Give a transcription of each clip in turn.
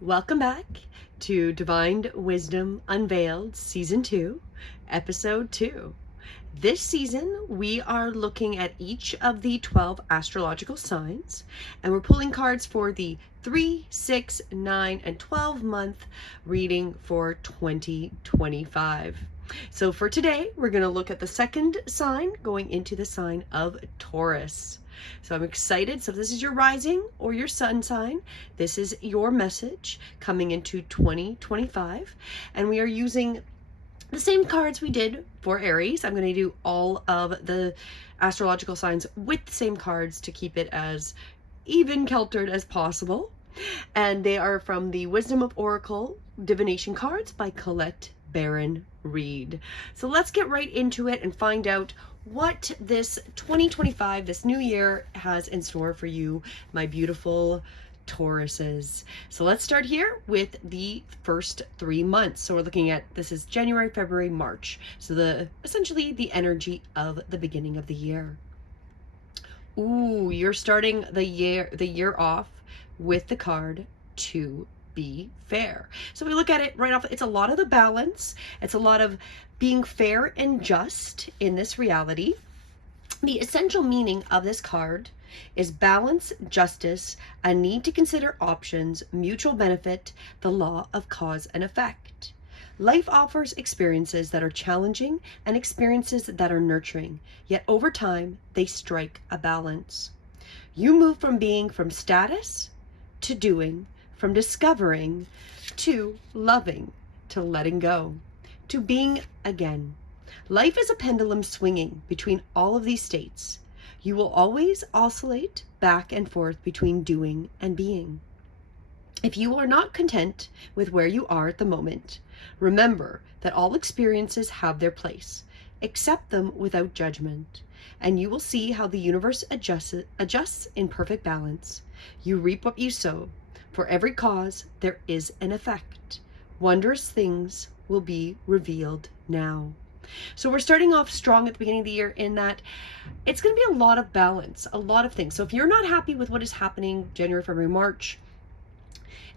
Welcome back to Divine Wisdom Unveiled Season 2, Episode 2. This season, we are looking at each of the 12 astrological signs, and we're pulling cards for the 3, 6, 9, and 12 month reading for 2025. So for today, we're going to look at the second sign going into the sign of Taurus. So I'm excited. So if this is your rising or your sun sign, this is your message coming into 2025. And we are using the same cards we did for Aries. I'm going to do all of the astrological signs with the same cards to keep it as even keltered as possible. And they are from the Wisdom of Oracle Divination cards by Colette Baron Reed. So let's get right into it and find out what this 2025, this new year, has in store for you, my beautiful Tauruses. So let's start here with the first 3 months. So we're looking at, this is January, February, March. So essentially the energy of the beginning of the year. Ooh, you're starting the year off with the card To Be Fair. So we look at it right off, it's a lot of the balance. It's a lot of being fair and just in this reality. The essential meaning of this card is balance, justice, a need to consider options, mutual benefit, the law of cause and effect. Life offers experiences that are challenging and experiences that are nurturing, yet over time they strike a balance. You move from status to doing, from discovering to loving, to letting go, to being again. Life is a pendulum swinging between all of these states. You will always oscillate back and forth between doing and being. If you are not content with where you are at the moment, remember that all experiences have their place. Accept them without judgment, and you will see how the universe adjusts in perfect balance. You reap what you sow. For every cause, there is an effect. Wondrous things will be revealed now. So we're starting off strong at the beginning of the year in that it's going to be a lot of balance, a lot of things. So if you're not happy with what is happening January, February, March,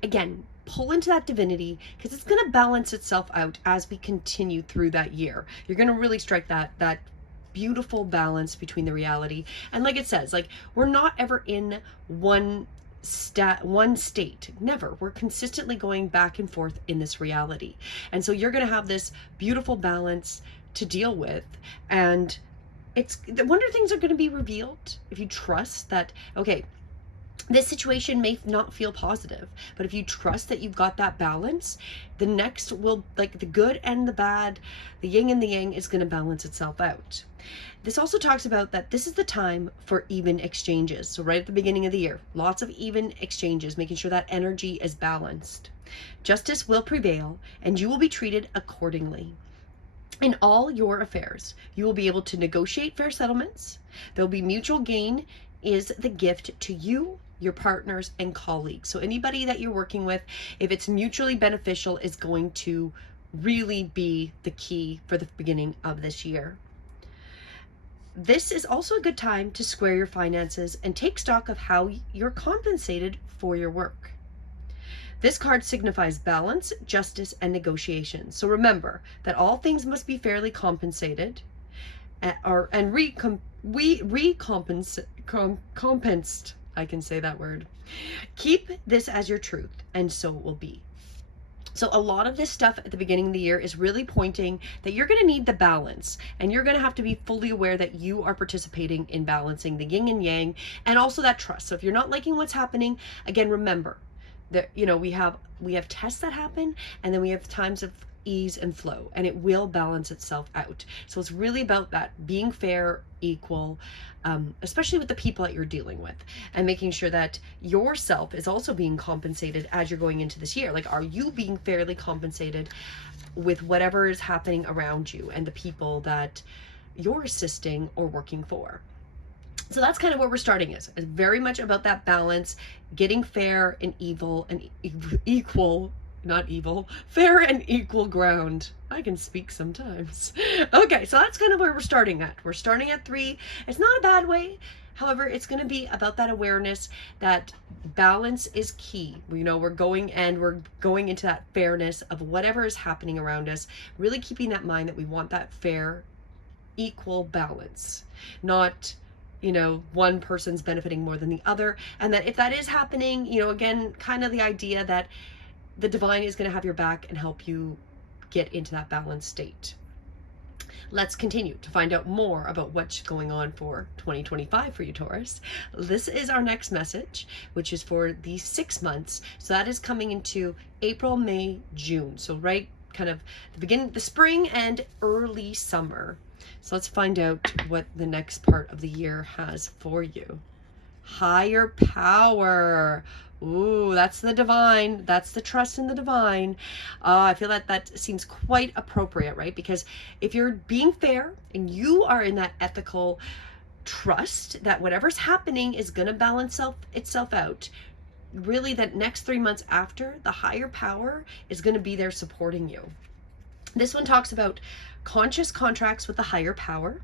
again, pull into that divinity because it's going to balance itself out as we continue through that year. You're going to really strike that beautiful balance between the reality. And like it says, like we're not ever in one state, never. We're consistently going back and forth in this reality, and so you're going to have this beautiful balance to deal with, and it's the wonder things are going to be revealed if you trust that. Okay, this situation may not feel positive, but if you trust that you've got that balance, the next will, like the good and the bad, the yin and the yang, is going to balance itself out. This also talks about that this is the time for even exchanges. So right at the beginning of the year, lots of even exchanges, making sure that energy is balanced. Justice will prevail and you will be treated accordingly. In all your affairs, you will be able to negotiate fair settlements. There'll be mutual gain is the gift to you, your partners, and colleagues. So anybody that you're working with, if it's mutually beneficial, is going to really be the key for the beginning of this year. This is also a good time to square your finances and take stock of how you're compensated for your work. This card signifies balance, justice, and negotiation. So remember that all things must be fairly compensated and recompensed. I can say that word. Keep this as your truth, and so it will be. So a lot of this stuff at the beginning of the year is really pointing that you're going to need the balance, and you're going to have to be fully aware that you are participating in balancing the yin and yang, and also that trust. So if you're not liking what's happening, again, remember that, you know, we have tests that happen, and then we have times of ease and flow, and it will balance itself out. So it's really about that being fair, equal, especially with the people that you're dealing with, and making sure that yourself is also being compensated as you're going into this year. Like, are you being fairly compensated with whatever is happening around you and the people that you're assisting or working for? So that's kind of where we're starting is. It's very much about that balance, getting fair and evil and equal, not evil, fair and equal ground. I can speak sometimes. Okay, so that's kind of where we're starting at. We're starting at 3. It's not a bad way. However, it's going to be about that awareness that balance is key. We're going into that fairness of whatever is happening around us, really keeping that mind that we want that fair, equal balance, not one person's benefiting more than the other. And that if that is happening, again, kind of the idea that the divine is going to have your back and help you get into that balanced state. Let's continue to find out more about what's going on for 2025 for you, Taurus. This is our next message, which is for the 6 months. So that is coming into April, May, June. So right kind of the beginning, the spring and early summer. So let's find out what the next part of the year has for you. Higher power. Ooh, that's the divine. That's the trust in the divine. I feel that seems quite appropriate, right? Because if you're being fair and you are in that ethical trust that whatever's happening is going to balance itself out, really that next 3 months after, the higher power is going to be there supporting you. This one talks about conscious contracts with the higher power,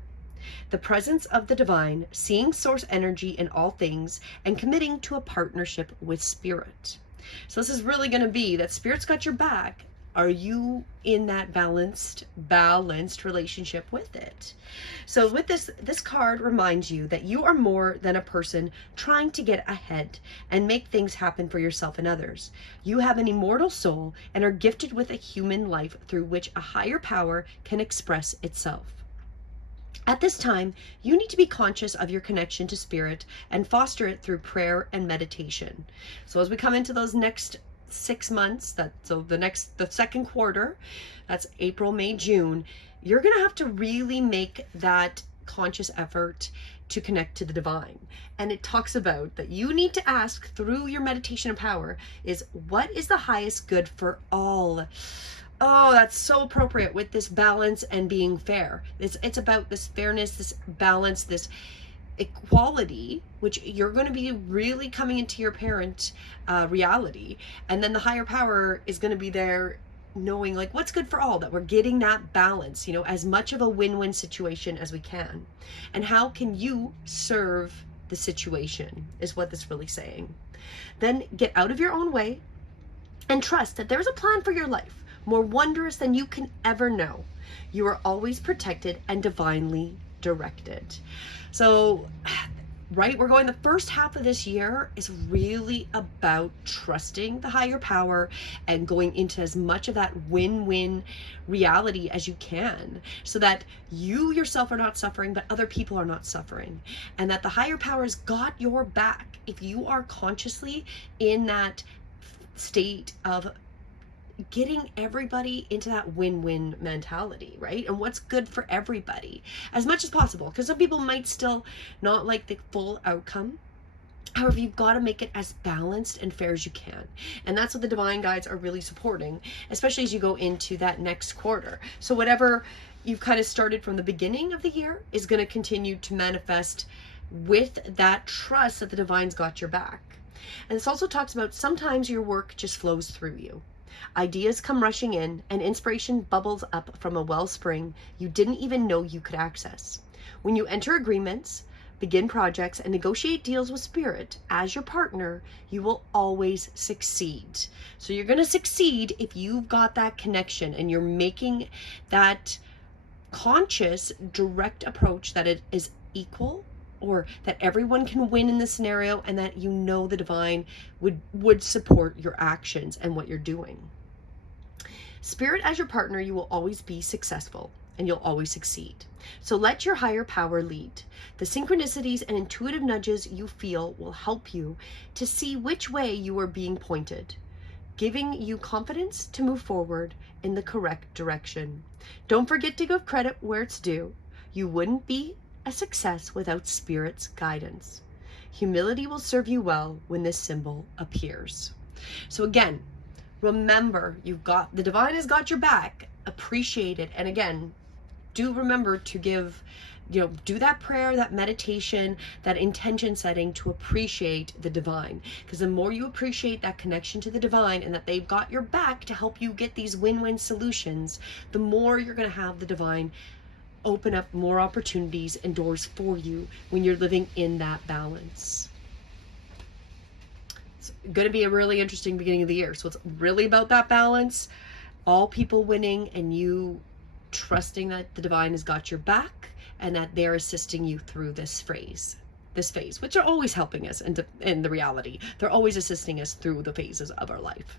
the presence of the divine, seeing source energy in all things, and committing to a partnership with spirit. So this is really going to be that spirit's got your back. Are you in that balanced relationship with it? So with this card reminds you that you are more than a person trying to get ahead and make things happen for yourself and others. You have an immortal soul and are gifted with a human life through which a higher power can express itself. At this time, you need to be conscious of your connection to spirit and foster it through prayer and meditation. So as we come into those next 6 months, the second quarter, that's April, May, June, you're going to have to really make that conscious effort to connect to the divine. And it talks about that you need to ask through your meditation of power is, what is the highest good for all? Oh, that's so appropriate with this balance and being fair. It's about this fairness, this balance, this equality, which you're going to be really coming into your parent reality. And then the higher power is going to be there knowing like what's good for all, that we're getting that balance, as much of a win-win situation as we can. And how can you serve the situation is what this really saying. Then get out of your own way and trust that there's a plan for your life, more wondrous than you can ever know. You are always protected and divinely directed. So, right, we're going, the first half of this year is really about trusting the higher power and going into as much of that win-win reality as you can, so that you yourself are not suffering, but other people are not suffering, and that the higher power has got your back if you are consciously in that state of getting everybody into that win-win mentality, right? And what's good for everybody as much as possible, because some people might still not like the full outcome. However, you've got to make it as balanced and fair as you can. And that's what the divine guides are really supporting, especially as you go into that next quarter. So whatever you've kind of started from the beginning of the year is going to continue to manifest with that trust that the divine's got your back. And this also talks about sometimes your work just flows through you. Ideas come rushing in and inspiration bubbles up from a wellspring you didn't even know you could access. When you enter agreements, begin projects, and negotiate deals with spirit as your partner, you will always succeed. So you're going to succeed if you've got that connection and you're making that conscious, direct approach that it is equal, or that everyone can win in this scenario, and that the divine would support your actions and what you're doing. Spirit as your partner, you will always be successful and you'll always succeed. So let your higher power lead. The synchronicities and intuitive nudges you feel will help you to see which way you are being pointed, giving you confidence to move forward in the correct direction. Don't forget to give credit where it's due. You wouldn't be a success without spirit's guidance. Humility will serve you well when this symbol appears. So again, remember, the divine has got your back. Appreciate it. And again, do remember to give, do that prayer, that meditation, that intention setting to appreciate the divine. Because the more you appreciate that connection to the divine and that they've got your back to help you get these win-win solutions, the more you're going to have the divine open up more opportunities and doors for you when you're living in that balance. It's going to be a really interesting beginning of the year. So it's really about that balance, all people winning, and you trusting that the divine has got your back and that they're assisting you through this phase, which are always helping us in the reality. They're always assisting us through the phases of our life.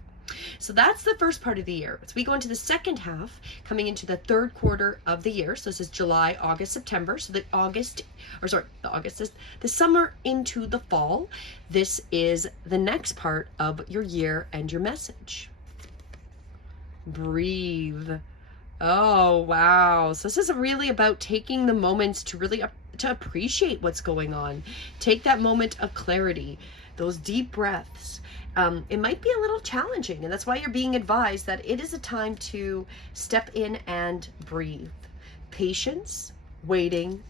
So that's the first part of the year. As we go into the second half, coming into the third quarter of the year, so this is July, August, September, so the August is the summer into the fall. This is the next part of your year and your message. Breathe. Oh, wow. So this is really about taking the moments to really to appreciate what's going on. Take that moment of clarity, those deep breaths. It might be a little challenging, and that's why you're being advised that it is a time to step in and breathe. Patience, waiting,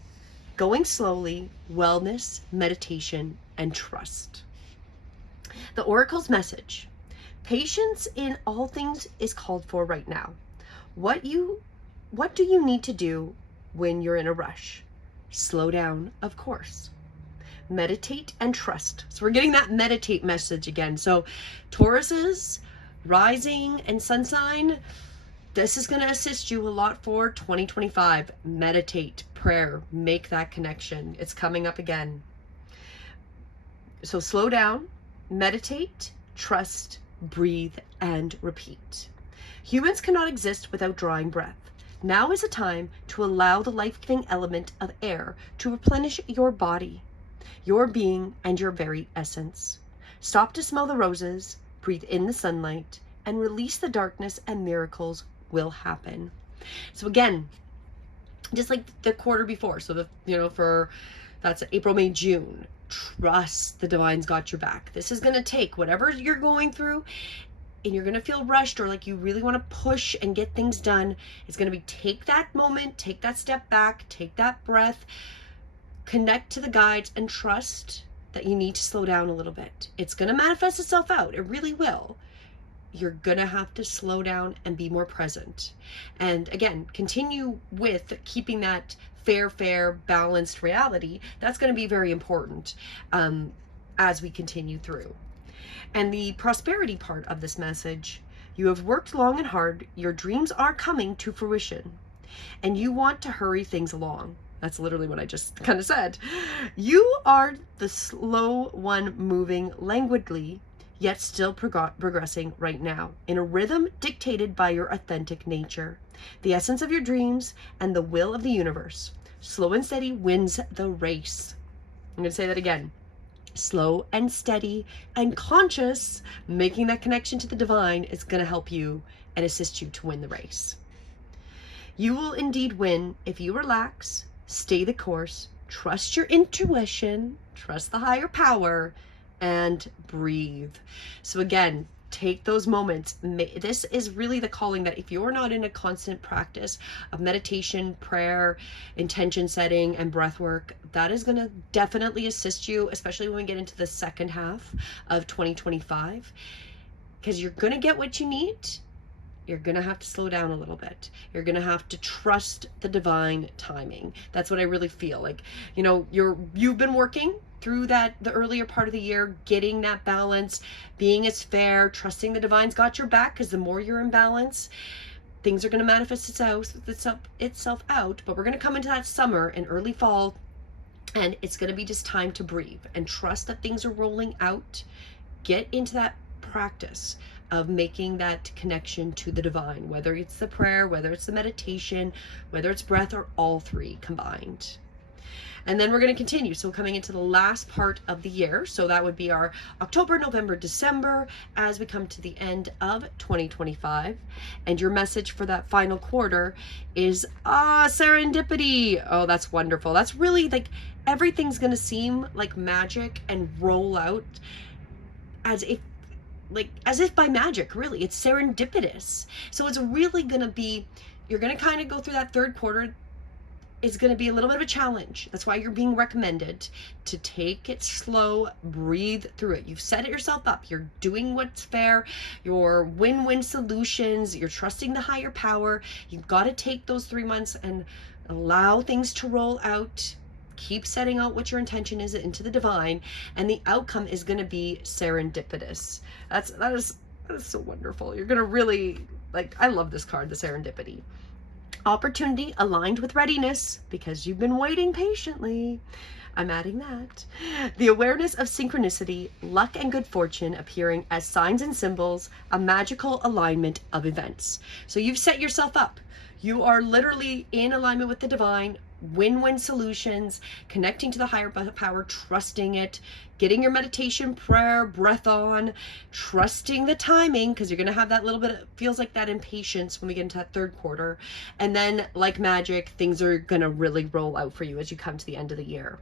going slowly, wellness, meditation, and trust. The Oracle's message. Patience in all things is called for right now. What do you need to do when you're in a rush? Slow down, of course. Meditate and trust. So we're getting that meditate message again. So Tauruses, rising and sun sign, this is going to assist you a lot for 2025. Meditate, prayer, make that connection. It's coming up again. So slow down, meditate, trust, breathe, and repeat. Humans cannot exist without drawing breath. Now is a time to allow the life-giving element of air to replenish your body, your being, and your very essence. Stop to smell the roses, breathe in the sunlight, and release the darkness, and miracles will happen. So again, just like the quarter before, so that's April, May, June. Trust the divine's got your back. This is going to take whatever you're going through, and you're going to feel rushed or like you really want to push and get things done. It's going to be take that moment, take that step back, take that breath, connect to the guides, and trust that you need to slow down a little bit. It's going to manifest itself out. It really will. You're going to have to slow down and be more present. And again, continue with keeping that fair, balanced reality. That's going to be very important as we continue through. And the prosperity part of this message, you have worked long and hard, your dreams are coming to fruition, and you want to hurry things along. That's literally what I just kind of said. You are the slow one, moving languidly, yet still progressing right now, in a rhythm dictated by your authentic nature, the essence of your dreams, and the will of the universe. Slow and steady wins the race. I'm going to say that again. Slow and steady and conscious, making that connection to the divine is going to help you and assist you to win the race. You will indeed win if you relax, stay the course, trust your intuition, trust the higher power, and breathe. So again, take those moments. This is really the calling that if you're not in a constant practice of meditation, prayer, intention setting, and breath work, that is going to definitely assist you, especially when we get into the second half of 2025, because you're going to get what you need. You're going to have to slow down a little bit. You're going to have to trust the divine timing. That's what I really feel like. You've been working through the earlier part of the year, getting that balance, being as fair, trusting the divine's got your back, because the more you're in balance, things are going to manifest itself out. But we're going to come into that summer and early fall, and it's going to be just time to breathe and trust that things are rolling out. Get into that practice of making that connection to the divine, whether it's the prayer, whether it's the meditation, whether it's breath, or all three combined. And then we're going to continue. So coming into the last part of the year, so that would be our October, November, December, as we come to the end of 2025. And your message for that final quarter is serendipity. Oh, that's wonderful. That's really like everything's going to seem like magic and roll out as if by magic. Really, it's serendipitous. So it's really going to be, you're going to kind of go through that third quarter. It's going to be a little bit of a challenge. That's why you're being recommended to take it slow, breathe through it. You've set it yourself up. You're doing what's fair, your win-win solutions, you're trusting the higher power. You've got to take those 3 months and Allow things to roll out. Keep setting out what your intention is into the divine, and the outcome is going to be serendipitous. That is so wonderful. You're going to really like, I love this card, the serendipity. Opportunity aligned with readiness because you've been waiting patiently. I'm adding that. The awareness of synchronicity, luck, and good fortune appearing as signs and symbols, a magical alignment of events. So you've set yourself up. You are literally in alignment with the divine, win-win solutions, connecting to the higher power, trusting it, getting your meditation, prayer, breath on, trusting the timing, because you're going to have that little bit of, feels like that impatience when we get into that third quarter. And then like magic, things are going to really roll out for you as you come to the end of the year.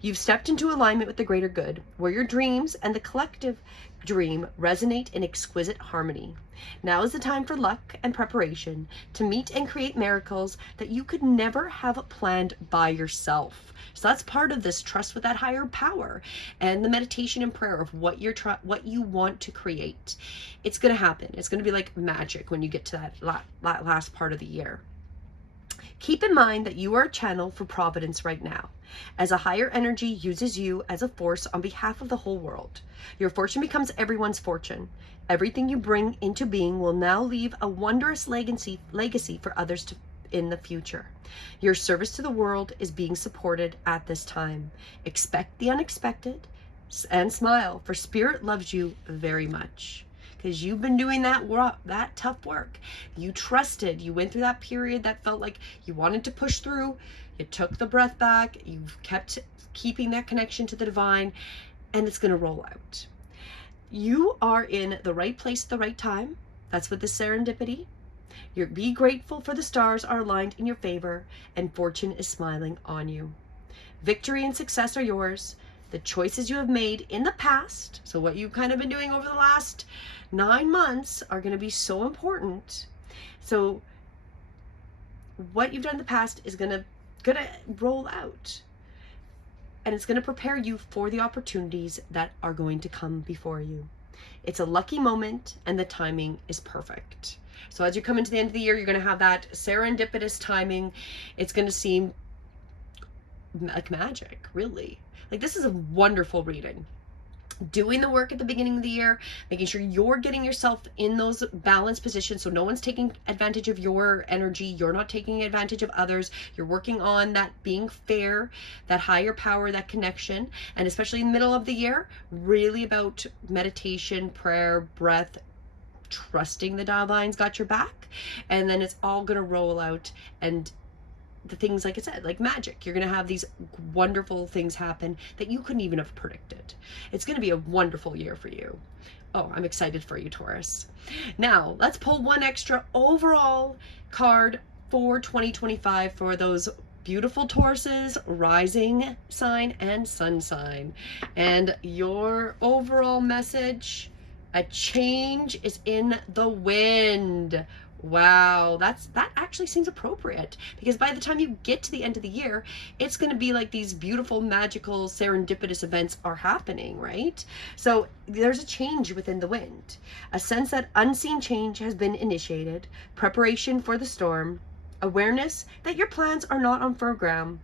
You've stepped into alignment with the greater good, where your dreams and the collective dream resonate in exquisite harmony. Now is the time for luck and preparation to meet and create miracles that you could never have planned by yourself. So that's part of this trust with that higher power and the meditation and prayer of what you want to create. It's going to happen. It's going to be like magic when you get to that last part of the year. Keep in mind that you are a channel for providence right now, as a higher energy uses you as a force on behalf of the whole world. Your fortune becomes everyone's fortune. Everything you bring into being will now leave a wondrous legacy for others in the future. Your service to the world is being supported at this time. Expect the unexpected and smile, for Spirit loves you very much. Because you've been doing that tough work. You trusted. You went through that period that felt like you wanted to push through. You took the breath back. You've kept keeping that connection to the divine, and it's going to roll out. You are in the right place at the right time. That's with the serendipity. Be grateful for the stars are aligned in your favor, and fortune is smiling on you. Victory and success are yours. The choices you have made in the past, so what you've kind of been doing over the last 9 months, are going to be so important. So what you've done in the past is gonna roll out, and it's going to prepare you for the opportunities that are going to come before you. It's a lucky moment, and the timing is perfect. So as you come into the end of the year, you're going to have that serendipitous timing. It's going to seem like magic, really. Like, this is a wonderful reading. Doing the work at the beginning of the year, making sure you're getting yourself in those balanced positions so no one's taking advantage of your energy, you're not taking advantage of others, you're working on that being fair, that higher power, that connection, and especially in the middle of the year, really about meditation, prayer, breath, trusting the divine's got your back, and then it's all going to roll out. And the things, like I said, like magic, you're going to have these wonderful things happen that you couldn't even have predicted. It's going to be a wonderful year for you. Oh, I'm excited for you, Taurus. Now, let's pull one extra overall card for 2025 for those beautiful Tauruses, rising sign and sun sign. And your overall message: a change is in the wind. Wow, that actually seems appropriate, because by the time you get to the end of the year, it's going to be like these beautiful, magical, serendipitous events are happening, right? So there's a change within the wind, a sense that unseen change has been initiated, preparation for the storm, awareness that your plans are not on firm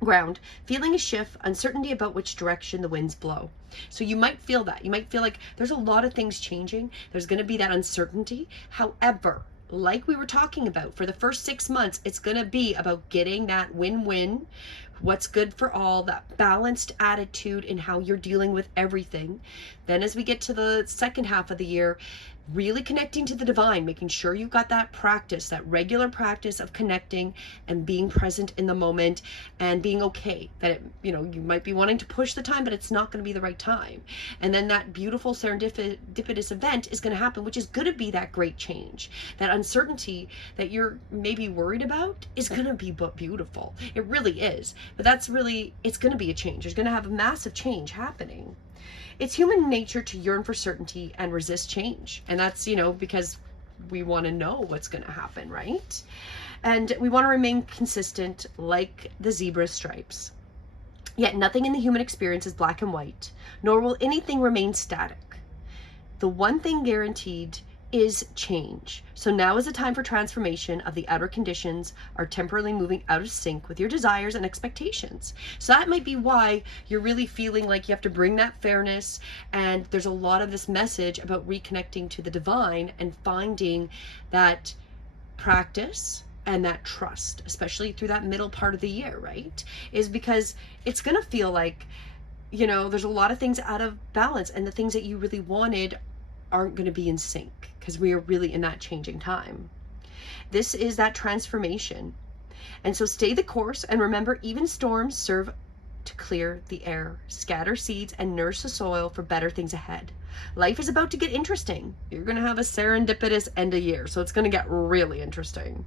ground, feeling a shift, uncertainty about which direction the winds blow. So you might feel that. You might feel like there's a lot of things changing. There's going to be that uncertainty. However, like we were talking about, for the first 6 months, it's going to be about getting that win-win, what's good for all, that balanced attitude in how you're dealing with everything. Then as we get to the second half of the year, really connecting to the divine, making sure you've got that practice, that regular practice of connecting and being present in the moment, and being okay that it, you might be wanting to push the time, but it's not going to be the right time. And then that beautiful serendipitous event is going to happen, which is going to be that great change. That uncertainty that you're maybe worried about is going to be beautiful. It really is. But it's going to be a change. There's going to have a massive change happening. It's human nature to yearn for certainty and resist change. And that's, because we want to know what's going to happen, right? And we want to remain consistent like the zebra stripes. Yet nothing in the human experience is black and white, nor will anything remain static. The one thing guaranteed is change. So now is the time for transformation of the outer conditions are temporarily moving out of sync with your desires and expectations. So that might be why you're really feeling like you have to bring that fairness, and there's a lot of this message about reconnecting to the divine and finding that practice and that trust, especially through that middle part of the year, right? Is because it's going to feel like, there's a lot of things out of balance, and the things that you really wanted aren't going to be in sync because we are really in that changing time. This is that transformation. And so stay the course, and remember, even storms serve to clear the air, scatter seeds, and nourish the soil for better things ahead. Life is about to get interesting. You're going to have a serendipitous end of year, so it's going to get really interesting.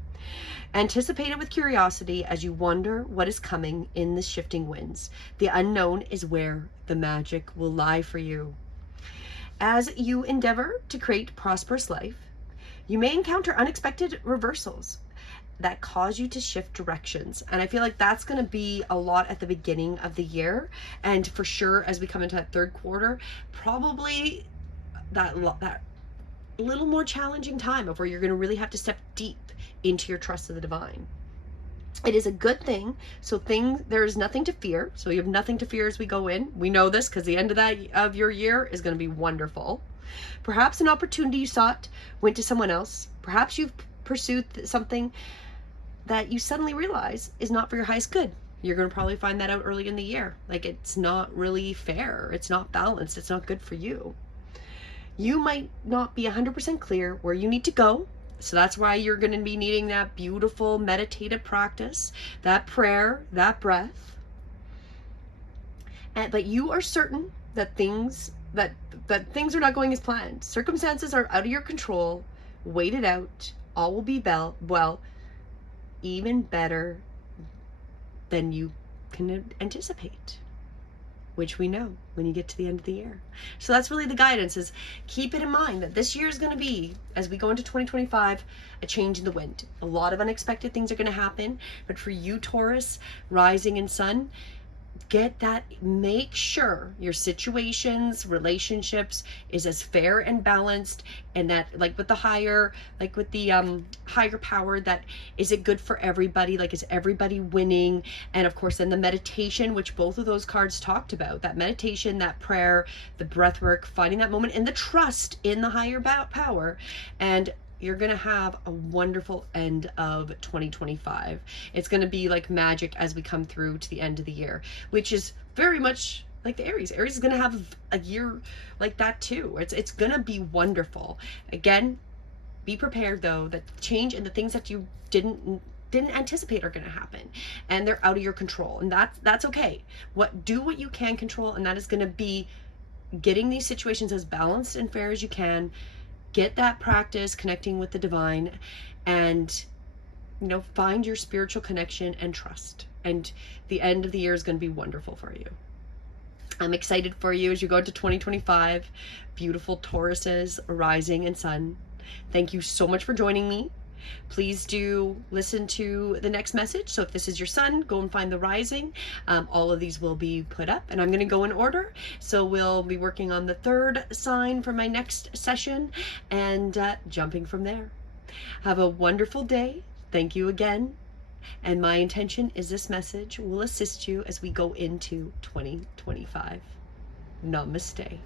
Anticipate it with curiosity as you wonder what is coming in the shifting winds. The unknown is where the magic will lie for you. As you endeavor to create prosperous life, you may encounter unexpected reversals that cause you to shift directions. And I feel like that's going to be a lot at the beginning of the year. And for sure, as we come into that third quarter, probably that little more challenging time of where you're going to really have to step deep into your trust of the divine. It is a good thing. So there is nothing to fear. So you have nothing to fear as we go in. We know this because the end of your year is going to be wonderful. Perhaps an opportunity you sought went to someone else. Perhaps you've pursued something that you suddenly realize is not for your highest good. You're going to probably find that out early in the year. Like, it's not really fair. It's not balanced. It's not good for you. You might not be 100% clear where you need to go. So that's why you're going to be needing that beautiful meditative practice, that prayer, that breath. But you are certain that things are not going as planned. Circumstances are out of your control. Wait it out. All will be well, even better than you can anticipate, which we know when you get to the end of the year. So that's really the guidance, is keep it in mind that this year is going to be, as we go into 2025, a change in the wind. A lot of unexpected things are going to happen, but for you, Taurus, rising in sun, make sure your situations, relationships is as fair and balanced, and that with the higher power, that is it good for everybody, is everybody winning. And of course then the meditation, which both of those cards talked about, that meditation, that prayer, the breath work, finding that moment, and the trust in the higher power. And you're going to have a wonderful end of 2025. It's going to be like magic as we come through to the end of the year, which is very much like the Aries. Aries is going to have a year like that too. It's going to be wonderful. Again, be prepared though that change and the things that you didn't anticipate are going to happen, and they're out of your control, and that's okay. Do what you can control, and that is going to be getting these situations as balanced and fair as you can. Get that practice connecting with the divine, and find your spiritual connection and trust. And the end of the year is going to be wonderful for you. I'm excited for you as you go into 2025. Beautiful Tauruses, rising and sun. Thank you so much for joining me. Please do listen to the next message. So if this is your sun, go and find the rising. All of these will be put up, and I'm going to go in order. So we'll be working on the third sign for my next session, and jumping from there. Have a wonderful day. Thank you again. And my intention is this message will assist you as we go into 2025. Namaste.